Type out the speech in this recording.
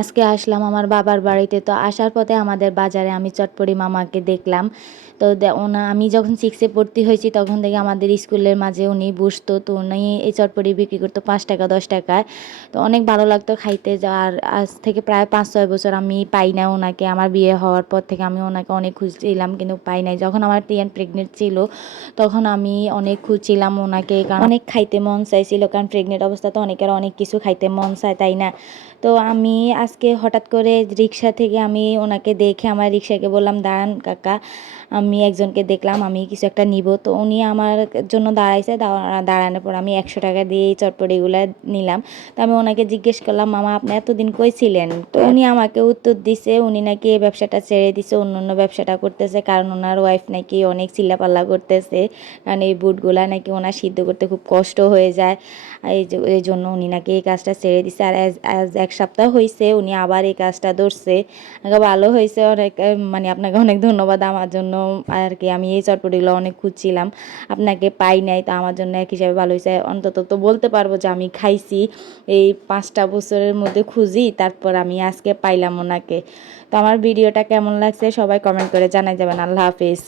আজকে আসলাম আমার বাবার বাড়িতে। তো আসার পথে আমাদের বাজারে আমি চটপটি মামাকে দেখলাম। তো আমি যখন 6 এ ভর্তি হয়েছি তখন থেকে আমাদের স্কুলের মাঝে উনি বসতো। তো উনি এই চটপটি বিক্রি করতো ৫ টাকা ১০ টাকায়। তো অনেক ভালো লাগতো খাইতে। আর আজ থেকে প্রায় ৫-৬ বছর আমি পাই না ওনাকে। আমার বিয়ে হওয়ার পর থেকে আমি ওনাকে অনেক খুঁজছিলাম কিন্তু পাই নাই। যখন আমার তিয়ান প্রেগনেন্ট ছিল তখন আমি অনেক খুঁজছিলাম ওনাকে, কারণ অনেক খাইতে মন চাইছিল, কারণ প্রেগনেন্ট অবস্থাতে অনেকের অনেক কিছু খাইতে মন চায়, তাই না? তো আমি আজকে হঠাৎ করে রিক্সা থেকে আমি ওনাকে দেখে আমার রিক্সাকে বললাম, দাঁড়ান কাকা, আমি একজনকে দেখলাম, আমি কিছু একটা নিব। তো উনি আমার জন্য দাঁড়াইছে। দাঁড়ানোর পর আমি ১০০ টাকা দিয়ে এই চটপটিগুলো নিলাম। তো আমি ওনাকে জিজ্ঞেস করলাম, মামা আপনি এতদিন কই ছিলেন? তো উনি আমাকে উত্তর দিছে উনি নাকি এই ব্যবসাটা ছেড়ে দিছে, অন্য ব্যবসাটা করতেছে, কারণ ওনার ওয়াইফ নাকি অনেক চিল্লাপাল্লা করতেছে, কারণ এই বুটগুলা নাকি ওনার সিদ্ধ করতে খুব কষ্ট হয়ে যায়। এই জন্য উনি নাকি এই কাজটা ছেড়ে দিছে। আর আজ ১ সপ্তাহ হয়েছে উনি আবার এই কাজটা ধরছে। ভালো হয়েছে অনেক, মানে আপনাকে অনেক ধন্যবাদ আমার জন্য আর কি। আমি এই চটপটিগুলো অনেক খুঁজছিলাম, আপনাকে পাই নাই। তো আমার জন্য এক হিসাবে ভালো হয়েছে, অন্তত তো বলতে পারবো যে আমি খাইছি। এই ৫টা বছরের মধ্যে খুঁজি, তারপর আমি আজকে পাইলাম ওনাকে। তো আমার ভিডিওটা কেমন লাগছে সবাই কমেন্ট করে জানাই যাবেন। আল্লাহ হাফিজ।